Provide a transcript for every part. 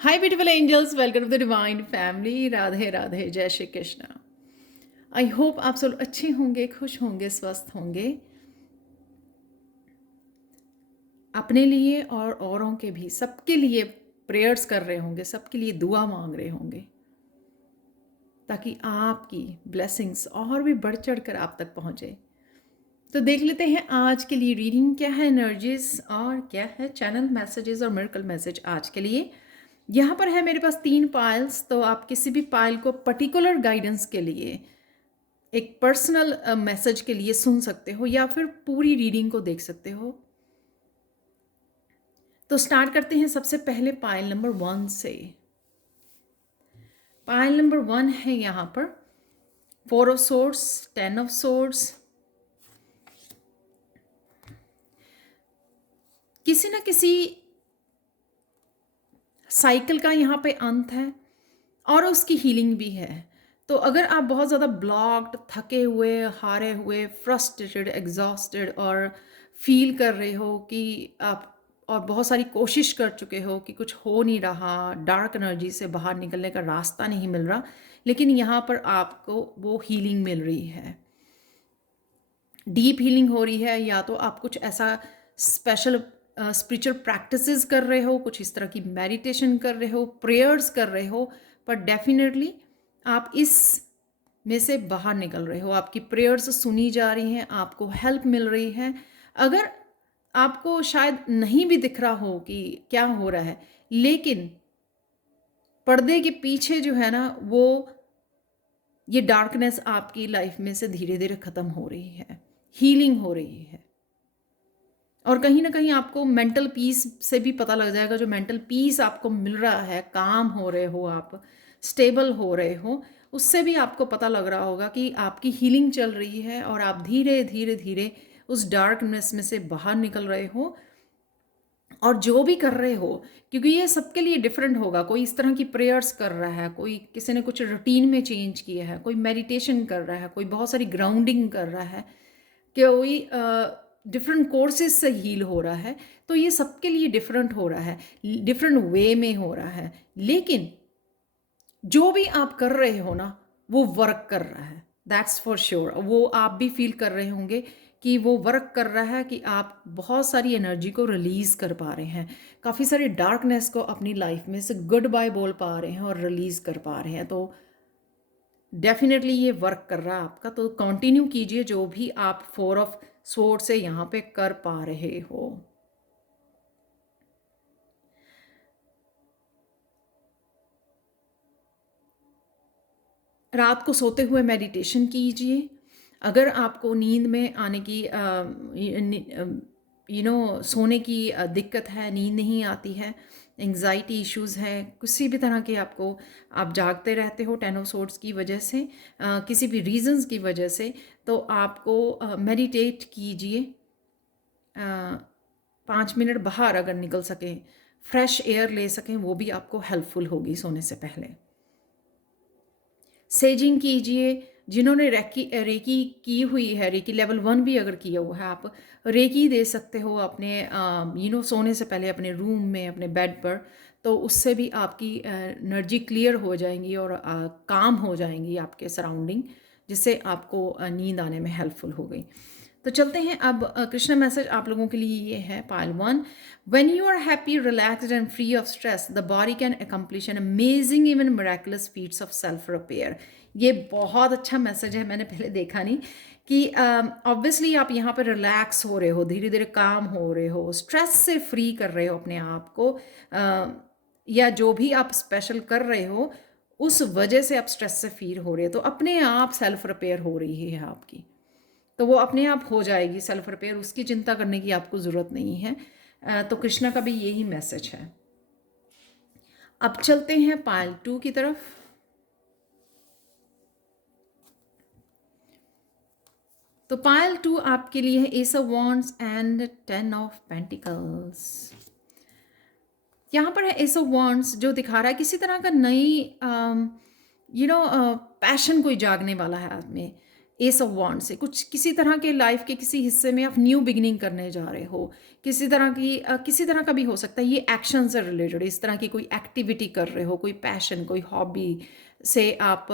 Hi, beautiful angels. Welcome to the Divine Family. Radhe Radhe, जय Shri Krishna. I hope आप सब अच्छे होंगे, खुश होंगे, स्वस्थ होंगे. अपने लिए और औरों के भी, सबके लिए प्रेयर्स कर रहे होंगे, सबके लिए दुआ मांग रहे होंगे, ताकि आपकी ब्लेसिंग्स और भी बढ़ चढ़ कर आप तक पहुँचे. तो देख लेते हैं आज के लिए रीडिंग क्या है, एनर्जीज और क्या है चैनल मैसेजेस और मिरेकल मैसेज आज के लिए. यहाँ पर है मेरे पास 3 पाइल्स, तो आप किसी भी पाइल को पर्टिकुलर गाइडेंस के लिए, एक पर्सनल मैसेज के लिए सुन सकते हो या फिर पूरी रीडिंग को देख सकते हो. तो स्टार्ट करते हैं सबसे पहले पाइल नंबर 1 से. पाइल नंबर 1 है यहाँ पर 4 ऑफ सोर्ड्स, 10 ऑफ सोर्ड्स. किसी न किसी साइकिल का यहाँ पे अंत है और उसकी हीलिंग भी है. तो अगर आप बहुत ज़्यादा ब्लॉक्ड, थके हुए, हारे हुए, फ्रस्ट्रेटेड, एग्जॉस्टेड और फील कर रहे हो कि आप और बहुत सारी कोशिश कर चुके हो कि कुछ हो नहीं रहा, डार्क एनर्जी से बाहर निकलने का रास्ता नहीं मिल रहा, लेकिन यहाँ पर आपको वो हीलिंग मिल रही है, डीप हीलिंग हो रही है. या तो आप कुछ ऐसा स्पेशल स्पिरिचुअल प्रैक्टिसेस कर रहे हो, कुछ इस तरह की मेडिटेशन कर रहे हो, प्रेयर्स कर रहे हो, पर डेफिनेटली आप इस में से बाहर निकल रहे हो. आपकी प्रेयर्स सुनी जा रही हैं, आपको हेल्प मिल रही है. अगर आपको शायद नहीं भी दिख रहा हो कि क्या हो रहा है, लेकिन पर्दे के पीछे जो है ना, वो ये डार्कनेस आपकी लाइफ में से धीरे धीरे ख़त्म हो रही है, हीलिंग हो रही है. और कहीं ना कहीं आपको मेंटल पीस से भी पता लग जाएगा. जो मेंटल पीस आपको मिल रहा है, काम हो रहे हो आप, स्टेबल हो रहे हो, उससे भी आपको पता लग रहा होगा कि आपकी हीलिंग चल रही है और आप धीरे धीरे धीरे उस डार्कनेस में से बाहर निकल रहे हो. और जो भी कर रहे हो, क्योंकि ये सबके लिए डिफरेंट होगा. कोई इस तरह की प्रेयर्स कर रहा है, कोई किसी ने कुछ रूटीन में चेंज किया है, कोई मेडिटेशन कर रहा है, कोई बहुत सारी ग्राउंडिंग कर रहा है, कोई डिफरेंट कोर्सेज से हील हो रहा है. तो ये सबके लिए डिफरेंट हो रहा है, डिफरेंट वे में हो रहा है. लेकिन जो भी आप कर रहे हो ना, वो वर्क कर रहा है, दैट्स फॉर श्योर. वो आप भी फील कर रहे होंगे कि वो वर्क कर रहा है, कि आप बहुत सारी एनर्जी को रिलीज कर पा रहे हैं, काफ़ी सारी डार्कनेस को अपनी लाइफ में से गुड बाय बोल पा रहे हैं और रिलीज कर पा रहे हैं. तो डेफिनेटली ये वर्क कर रहा है आपका. तो कंटिन्यू कीजिए जो भी आप 4 ऑफ स्वॉर्ड से यहाँ पे कर पा रहे हो. रात को सोते हुए मेडिटेशन कीजिए. अगर आपको नींद में आने की सोने की दिक्कत है, नींद नहीं आती है, एंग्जाइटी इश्यूज़ है, किसी भी तरह के आपको, आप जागते रहते हो 10 ऑफ सोर्ड्स की वजह से, किसी भी रीजंस की वजह से, तो आपको मेडिटेट कीजिए. 5 मिनट बाहर अगर निकल सकें, फ्रेश एयर ले सकें, वो भी आपको हेल्पफुल होगी सोने से पहले. सेजिंग कीजिए. जिन्होंने रेकी की हुई है, रेकी लेवल 1 भी अगर किया हुआ है, आप रेकी दे सकते हो अपने सोने से पहले अपने रूम में, अपने बेड पर. तो उससे भी आपकी एनर्जी क्लियर हो जाएंगी और काम हो जाएंगी आपके सराउंडिंग, जिससे आपको नींद आने में हेल्पफुल हो गई. तो चलते हैं अब. कृष्णा मैसेज आप लोगों के लिए ये है. Pile 1, when you are happy, relaxed and free of stress, the body can accomplish an amazing even miraculous feats of self repair. ये बहुत अच्छा मैसेज है, मैंने पहले देखा नहीं. कि ऑब्वियसली आप यहाँ पर रिलैक्स हो रहे हो, धीरे धीरे काम हो रहे हो, स्ट्रेस से फ्री कर रहे हो अपने आप को, या जो भी आप स्पेशल कर रहे हो उस वजह से आप स्ट्रेस से फील हो रहे हो, तो अपने आप सेल्फ रिपेयर हो रही है आपकी. तो वो अपने आप हो जाएगी सेल्फ रिपेयर, उसकी चिंता करने की आपको ज़रूरत नहीं है. तो कृष्णा का भी यही मैसेज है. अब चलते हैं पाइल 2 की तरफ. तो पाइल 2 आपके लिए है S of wands and 10 of pentacles. यहाँ पर है एस ऑफ वॉन्ड्स, जो दिखा रहा है किसी तरह का नई पैशन कोई जागने वाला है आप में. एस ऑफ वॉन्ड से कुछ किसी तरह के लाइफ के किसी हिस्से में आप न्यू बिगिनिंग करने जा रहे हो, किसी तरह की किसी तरह का भी हो सकता है, ये एक्शन से रिलेटेड, इस तरह की कोई एक्टिविटी कर रहे हो, कोई पैशन, कोई हॉबी से आप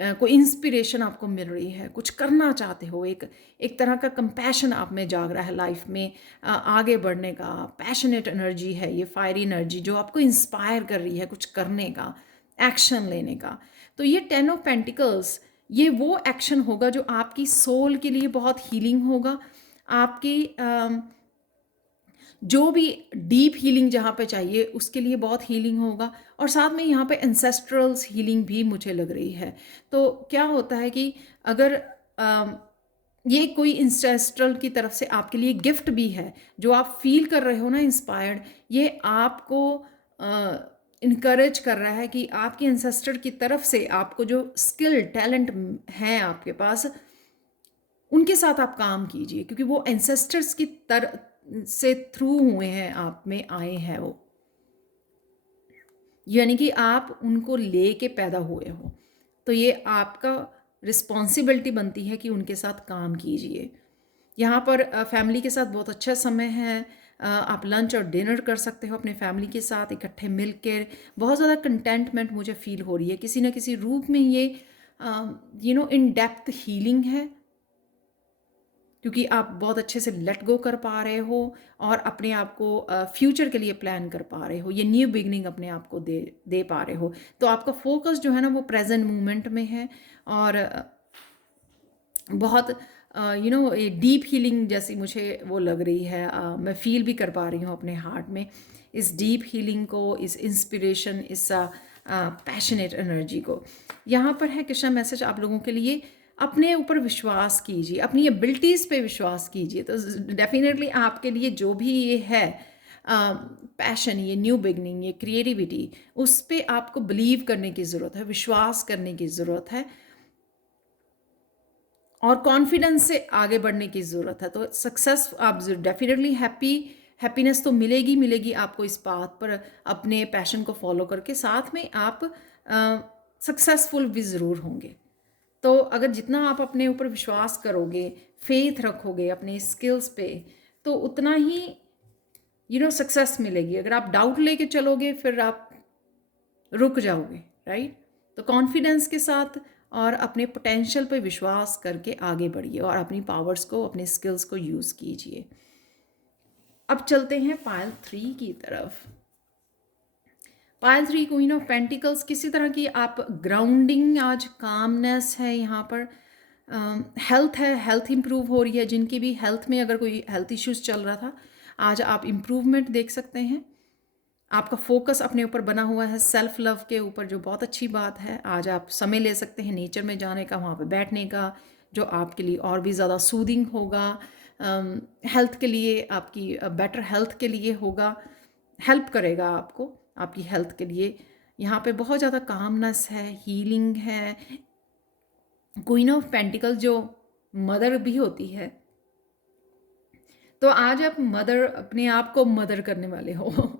कोई इंस्पिरेशन आपको मिल रही है, कुछ करना चाहते हो, एक एक तरह का कंपैशन आप में जाग रहा है लाइफ में, आगे बढ़ने का पैशनेट एनर्जी है, ये फायरी एनर्जी जो आपको इंस्पायर कर रही है कुछ करने का, एक्शन लेने का। तो ये 10 ऑफ पेंटिकल्स, ये वो एक्शन होगा जो आपकी सोल के लिए बहुत हीलिंग होगा, आपकी जो भी डीप हीलिंग जहाँ पे चाहिए उसके लिए बहुत हीलिंग होगा, और साथ में यहाँ पे एंसेस्ट्रल्स हीलिंग भी मुझे लग रही है। तो क्या होता है कि अगर ये कोई इंसेस्ट्रल की तरफ से आपके लिए गिफ्ट भी है, जो आप फील कर रहे हो ना इंस्पायर्ड, ये आपको इनकरेज कर रहा है कि आपके इंसेस्टर की तरफ से आपको जो स्किल टैलेंट है आपके पास, उनके साथ आप काम कीजिए, क्योंकि वो एंसेस्टर्स की से थ्रू हुए हैं, आप में आए हैं वो, यानी कि आप उनको लेके पैदा हुए हो। तो ये आपका रिस्पॉन्सिबिलिटी बनती है कि उनके साथ काम कीजिए। यहाँ पर फैमिली के साथ बहुत अच्छा समय है, आप लंच और डिनर कर सकते हो अपने फैमिली के साथ इकट्ठे मिल के, बहुत ज़्यादा कंटेंटमेंट मुझे फील हो रही है किसी ना किसी रूप में। ये इन डेप्थ हीलिंग है, क्योंकि आप बहुत अच्छे से लेट गो कर पा रहे हो और अपने आप को फ्यूचर के लिए प्लान कर पा रहे हो, ये न्यू बिगनिंग अपने आप को दे दे पा रहे हो। तो आपका फोकस जो है ना वो प्रेजेंट मोमेंट में है, और बहुत ये डीप हीलिंग जैसी मुझे वो लग रही है, मैं फील भी कर पा रही हूँ अपने हार्ट में इस डीप हीलिंग को, इस इंस्पिरेशन, इस पैशनेट एनर्जी को। यहाँ पर है कृष्णा मैसेज आप लोगों के लिए, अपने ऊपर विश्वास कीजिए, अपनी एबिलिटीज़ पे विश्वास कीजिए। तो डेफिनेटली आपके लिए जो भी ये है पैशन, ये न्यू बिगनिंग, ये क्रिएटिविटी, उस पर आपको बिलीव करने की ज़रूरत है, विश्वास करने की ज़रूरत है, और कॉन्फिडेंस से आगे बढ़ने की ज़रूरत है। तो सक्सेस आप डेफिनेटली हैप्पीनेस तो मिलेगी मिलेगी आपको इस बात पर, अपने पैशन को फॉलो करके, साथ में आप सक्सेसफुल भी ज़रूर होंगे। तो अगर जितना आप अपने ऊपर विश्वास करोगे, फेथ रखोगे अपने स्किल्स पे, तो उतना ही सक्सेस मिलेगी। अगर आप डाउट लेके चलोगे फिर आप रुक जाओगे, राइट? तो कॉन्फिडेंस के साथ और अपने पोटेंशियल पे विश्वास करके आगे बढ़िए और अपनी पावर्स को, अपने स्किल्स को यूज़ कीजिए। अब चलते हैं पायल 3 की तरफ। पायल 3 क्वीन ऑफ पेंटिकल्स, किसी तरह की आप ग्राउंडिंग, आज कामनेस है यहाँ पर, हेल्थ है, हेल्थ इंप्रूव हो रही है। जिनकी भी हेल्थ में अगर कोई हेल्थ इश्यूज चल रहा था, आज आप इम्प्रूवमेंट देख सकते हैं। आपका फोकस अपने ऊपर बना हुआ है सेल्फ लव के ऊपर, जो बहुत अच्छी बात है। आज आप समय ले सकते हैं नेचर में जाने का, वहाँ पे बैठने का, जो आपके लिए और भी ज़्यादा सूदिंग होगा, हेल्थ के लिए, आपकी बेटर हेल्थ के लिए होगा, हेल्प करेगा आपको आपकी हेल्थ के लिए। यहाँ पे बहुत ज़्यादा कामनेस है, हीलिंग है। क्वीन ऑफ पेंटिकल जो मदर भी होती है, तो आज आप मदर, अपने आप को मदर करने वाले हो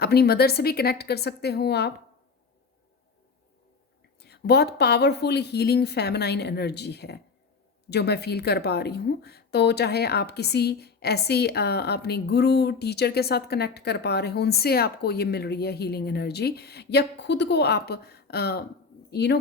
अपनी मदर से भी कनेक्ट कर सकते हो आप। बहुत पावरफुल हीलिंग फेमिनाइन एनर्जी है जो मैं फील कर पा रही हूँ। तो चाहे आप किसी ऐसे अपने गुरु टीचर के साथ कनेक्ट कर पा रहे हो, उनसे आपको ये मिल रही है हीलिंग एनर्जी, या खुद को आप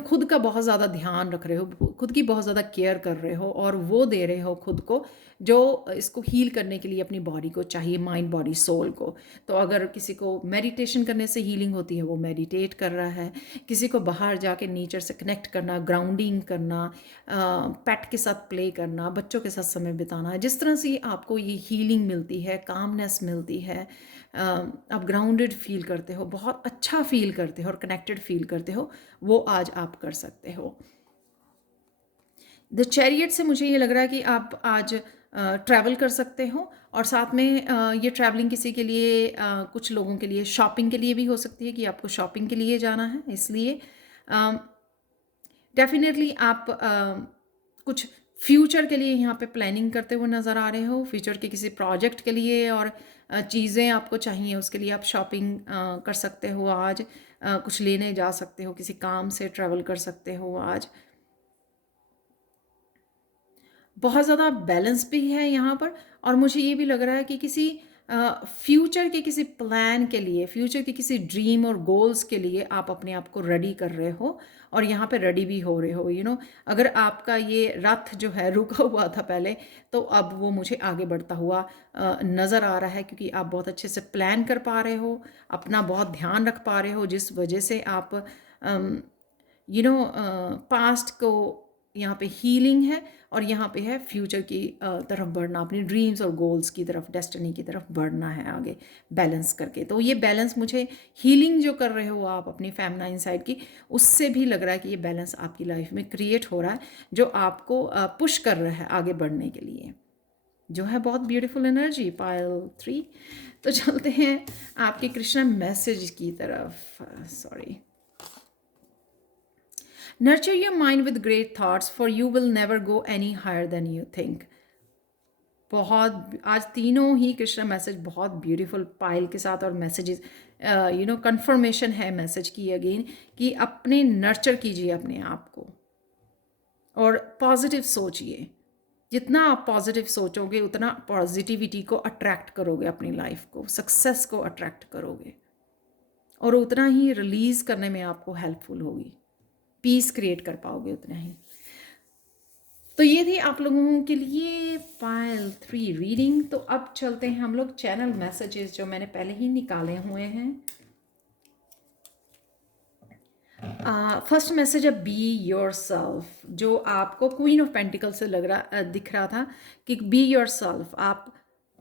खुद का बहुत ज़्यादा ध्यान रख रहे हो, खुद की बहुत ज़्यादा केयर कर रहे हो, और वो दे रहे हो खुद को जो इसको हील करने के लिए अपनी बॉडी को चाहिए, माइंड बॉडी सोल को। तो अगर किसी को मेडिटेशन करने से हीलिंग होती है, वो मेडिटेट कर रहा है। किसी को बाहर जाके नेचर से कनेक्ट करना, ग्राउंडिंग करना, पेट के साथ प्ले करना, बच्चों के साथ समय बिताना, जिस तरह से आपको ये हीलिंग मिलती है, कामनेस मिलती है, आप ग्राउंडेड फील करते हो, बहुत अच्छा फील करते हो और कनेक्टेड फील करते हो, वो आज आप कर सकते हो। द चैरियट से मुझे ये लग रहा है कि आप आज ट्रैवल कर सकते हो, और साथ में ये ट्रैवलिंग किसी के लिए, कुछ लोगों के लिए शॉपिंग के लिए भी हो सकती है कि आपको शॉपिंग के लिए जाना है, इसलिए डेफिनेटली आप कुछ फ्यूचर के लिए यहाँ पे प्लानिंग करते हुए नज़र आ रहे हो, फ्यूचर के किसी प्रोजेक्ट के लिए, और चीज़ें आपको चाहिए उसके लिए आप शॉपिंग कर सकते हो आज, कुछ लेने जा सकते हो, किसी काम से ट्रैवल कर सकते हो आज। बहुत ज़्यादा बैलेंस भी है यहाँ पर। और मुझे ये भी लग रहा है कि किसी फ्यूचर के किसी प्लान के लिए, फ्यूचर के किसी ड्रीम और गोल्स के लिए आप अपने आप को रेडी कर रहे हो, और यहाँ पे रेडी भी हो रहे हो। अगर आपका ये रथ जो है रुका हुआ था पहले, तो अब वो मुझे आगे बढ़ता हुआ नज़र आ रहा है, क्योंकि आप बहुत अच्छे से प्लान कर पा रहे हो, अपना बहुत ध्यान रख पा रहे हो, जिस वजह से आप पास्ट को, यहाँ पे हीलिंग है, और यहाँ पे है फ्यूचर की तरफ बढ़ना, अपनी ड्रीम्स और गोल्स की तरफ, डेस्टिनी की तरफ बढ़ना है आगे बैलेंस करके। तो ये बैलेंस मुझे, हीलिंग जो कर रहे हो आप अपनी फेमिनाइन साइड की, उससे भी लग रहा है कि ये बैलेंस आपकी लाइफ में क्रिएट हो रहा है, जो आपको पुश कर रहा है आगे बढ़ने के लिए, जो है बहुत ब्यूटीफुल एनर्जी पायल 3। तो चलते हैं आपके कृष्णा मैसेज की तरफ। Sorry. Nurture your mind with great thoughts, for you will never go any higher than you think. बहुत आज तीनों ही कृष्णा मैसेज बहुत ब्यूटीफुल पायल के साथ, और मैसेजेस कंफर्मेशन है मैसेज की अगेन, कि अपने नर्चर कीजिए अपने आप को, और पॉजिटिव सोचिए। जितना आप पॉजिटिव सोचोगे, उतना पॉजिटिविटी को अट्रैक्ट करोगे, अपनी लाइफ को, सक्सेस को अट्रैक्ट करोगे, और उतना ही रिलीज़ करने में आपको हेल्पफुल होगी, पीस क्रिएट कर पाओगे उतना ही। तो ये थी आप लोगों के लिए पायल 3 रीडिंग। तो अब चलते हैं हम लोग चैनल मैसेजेस, जो मैंने पहले ही निकाले हुए हैं। फर्स्ट मैसेज है बी योर सेल्फ, जो आपको क्वीन ऑफ पेंटिकल से दिख रहा था कि बी योर सेल्फ, आप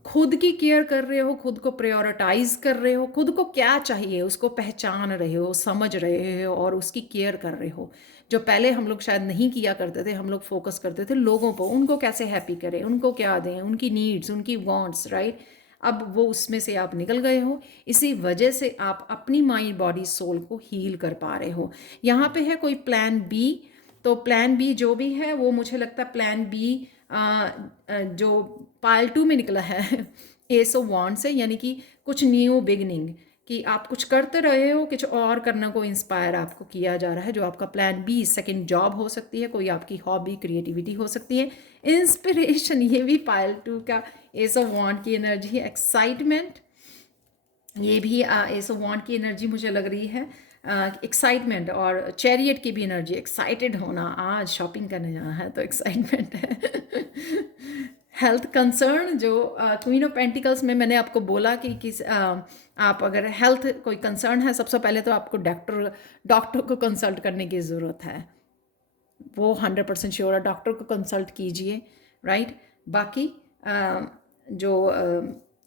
खुद की केयर कर रहे हो, खुद को प्रायोरिटाइज कर रहे हो, खुद को क्या चाहिए उसको पहचान रहे हो, समझ रहे हो, और उसकी केयर कर रहे हो। जो पहले हम लोग शायद नहीं किया करते थे, हम लोग फोकस करते थे लोगों पर, उनको कैसे हैप्पी करें, उनको क्या दें, उनकी नीड्स, उनकी वांट्स, राइट। अब वो उसमें से आप निकल गए हो, इसी वजह से आप अपनी माइंड बॉडी सोल को हील कर पा रहे हो। यहाँ पे है कोई प्लान बी, तो प्लान बी जो भी है वो मुझे लगता है प्लान बी जो पायल 2 में निकला है एस ऑफ वॉन्ड से, यानी कि कुछ न्यू बिगनिंग, कि आप कुछ करते रहे हो, कुछ और करने को इंस्पायर आपको किया जा रहा है, जो आपका प्लान बी सेकंड जॉब हो सकती है, कोई आपकी हॉबी, क्रिएटिविटी हो सकती है, इंस्पिरेशन, ये भी पायल 2 का एस ऑफ वॉन्ड की एनर्जी है। एक्साइटमेंट, ये भी एस ऑफ वॉन्ड की एनर्जी मुझे लग रही है। एक्साइटमेंट, और चैरियट की भी एनर्जी, एक्साइटेड होना, आज शॉपिंग करने जाना है तो एक्साइटमेंट है। हेल्थ कंसर्न, जो क्वीन ऑफ पेंटिकल्स में मैंने आपको बोला कि आप अगर हेल्थ कोई कंसर्न है, सबसे पहले तो आपको डॉक्टर को कंसल्ट करने की ज़रूरत है, वो 100% श्योर है, डॉक्टर को कंसल्ट कीजिए, राइट। बाकी जो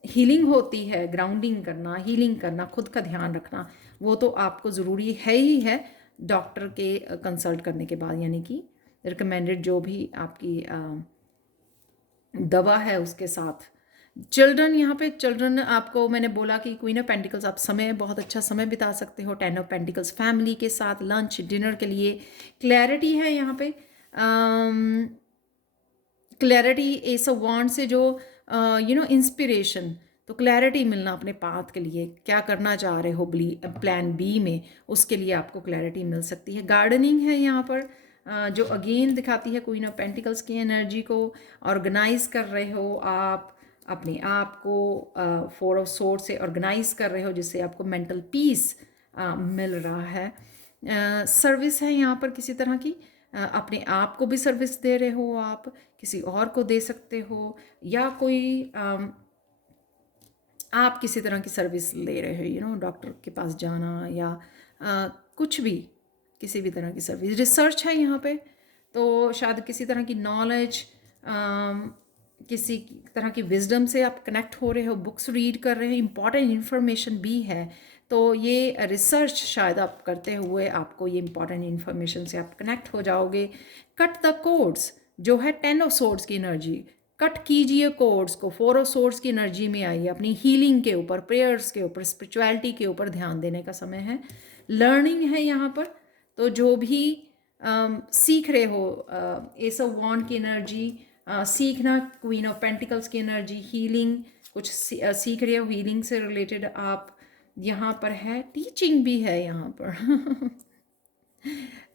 हीलिंग होती है, ग्राउंडिंग करना, हीलिंग करना, खुद का ध्यान रखना, वो तो आपको ज़रूरी है ही है डॉक्टर के कंसल्ट करने के बाद, यानी कि रिकमेंडेड जो भी आपकी दवा है उसके साथ। चिल्ड्रन, यहाँ पे चिल्ड्रन आपको मैंने बोला कि क्वीन ऑफ पेंटिकल्स, आप समय, बहुत अच्छा समय बिता सकते हो 10 ऑफ पेंटिकल्स फैमिली के साथ, लंच डिनर के लिए। क्लैरिटी है यहाँ पे, क्लैरिटी एस ऑफ वॉन्ड से, जो इंस्पिरेशन, तो क्लैरिटी मिलना अपने पाथ के लिए, क्या करना चाह रहे हो प्लान बी में, उसके लिए आपको क्लैरिटी मिल सकती है। गार्डनिंग है यहाँ पर, जो अगेन दिखाती है क्वीन ऑफ पेंटिकल्स की एनर्जी को, ऑर्गेनाइज कर रहे हो आप अपने आप को, 4 ऑफ सोर्ड से ऑर्गेनाइज कर रहे हो, जिससे आपको मेंटल पीस मिल रहा है। सर्विस है यहाँ पर किसी तरह की, अपने आप को भी सर्विस दे रहे हो, आप किसी और को दे सकते हो, या कोई आप किसी तरह की सर्विस ले रहे हो, डॉक्टर के पास जाना, या कुछ भी, किसी भी तरह की सर्विस। रिसर्च है यहाँ पे, तो शायद किसी तरह की नॉलेज, किसी तरह की विजडम से आप कनेक्ट हो रहे हो, बुक्स रीड कर रहे हो, इंपॉर्टेंट इन्फॉर्मेशन भी है, तो ये रिसर्च शायद आप करते हुए आपको ये इंपॉर्टेंट इन्फॉर्मेशन से आप कनेक्ट हो जाओगे। कट द कोड्स, जो है 10 ऑफ सोर्ड्स की एनर्जी, कट कीजिए कोड्स को, 4 ऑफ सोर्ड्स की एनर्जी में आइए, अपनी हीलिंग के ऊपर, प्रेयर्स के ऊपर, स्पिरिचुअलिटी के ऊपर ध्यान देने का समय है। लर्निंग है यहाँ पर, तो जो भी सीख रहे हो, एस ऑफ वॉन्ड की एनर्जी, सीखना, क्वीन ऑफ पेंटिकल्स की एनर्जी, हीलिंग, कुछ सीख रहे हो हीलिंग से रिलेटेड आप, यहाँ पर है टीचिंग भी है यहाँ पर।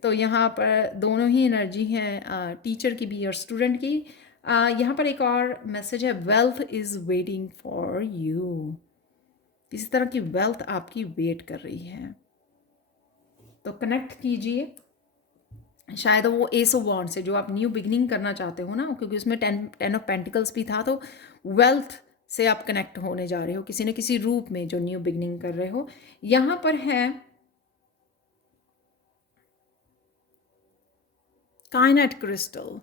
तो यहाँ पर दोनों ही एनर्जी हैं, टीचर की भी और स्टूडेंट की। यहाँ पर एक और मैसेज है, wealth is waiting for you. किसी तरह की वेल्थ आपकी वेट कर रही है, तो कनेक्ट कीजिए शायद वो एस ऑफ वॉन्ड से, जो आप न्यू बिगनिंग करना चाहते हो ना, क्योंकि उसमें टेन ऑफ पेंटिकल्स भी था, तो वेल्थ से आप कनेक्ट होने जा रहे हो किसी न किसी रूप में, जो न्यू बिगनिंग कर रहे हो। यहाँ पर है काइनेट क्रिस्टल।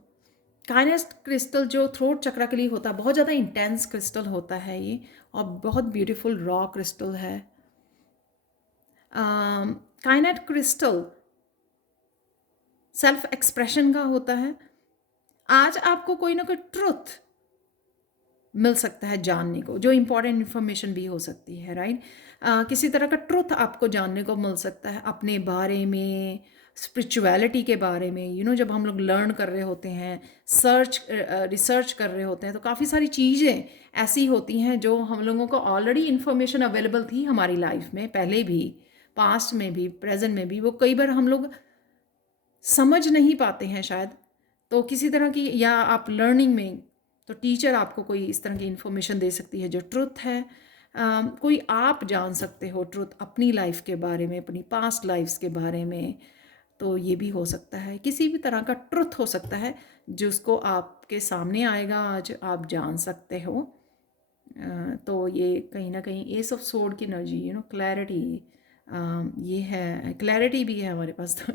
काइनेट क्रिस्टल जो थ्रोट चक्र के लिए होता है, बहुत ज़्यादा इंटेंस क्रिस्टल होता है ये, और बहुत ब्यूटीफुल रॉ क्रिस्टल है। काइनेट क्रिस्टल सेल्फ एक्सप्रेशन का होता है। आज आपको कोई ना कोई ट्रुथ मिल सकता है जानने को, जो इम्पॉर्टेंट इन्फॉर्मेशन भी हो सकती है, राइट। किसी तरह का ट्रुथ आपको जानने को मिल सकता है अपने बारे में, स्पिरिचुअलिटी के बारे में। जब हम लोग लर्न कर रहे होते हैं, रिसर्च कर रहे होते हैं, तो काफ़ी सारी चीज़ें ऐसी होती हैं जो हम लोगों को ऑलरेडी इन्फॉर्मेशन अवेलेबल थी हमारी लाइफ में, पहले भी, पास्ट में भी, प्रेजेंट में भी। वो कई बार हम लोग समझ नहीं पाते हैं शायद, तो किसी तरह की, या आप लर्निंग में, तो टीचर आपको कोई इस तरह की इन्फॉर्मेशन दे सकती है जो ट्रुथ है। कोई आप जान सकते हो ट्रुथ अपनी लाइफ के बारे में, अपनी पास्ट लाइफ्स के बारे में, तो ये भी हो सकता है। किसी भी तरह का ट्रुथ हो सकता है जिसको आपके सामने आएगा, आज आप जान सकते हो। तो ये कहीं ना कहीं एस ऑफ सोर्ड की एनर्जी, क्लैरिटी, ये है, क्लैरिटी भी है हमारे पास। तो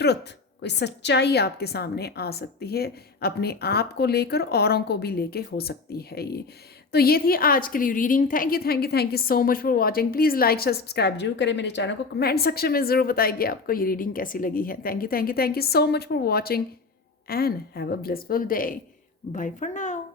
ट्रुथ, कोई सच्चाई आपके सामने आ सकती है, अपने आप को लेकर, औरों को भी लेके हो सकती है ये। तो ये थी आज के लिए reading. Thank you thank you thank you so much for watching. Please like share subscribe जरूर करें मेरे चैनल को। कमेंट सेक्शन में ज़रूर बताइए आपको ये रीडिंग कैसी लगी है। Thank you thank you thank you so much for watching and have a blissful day. Bye for now.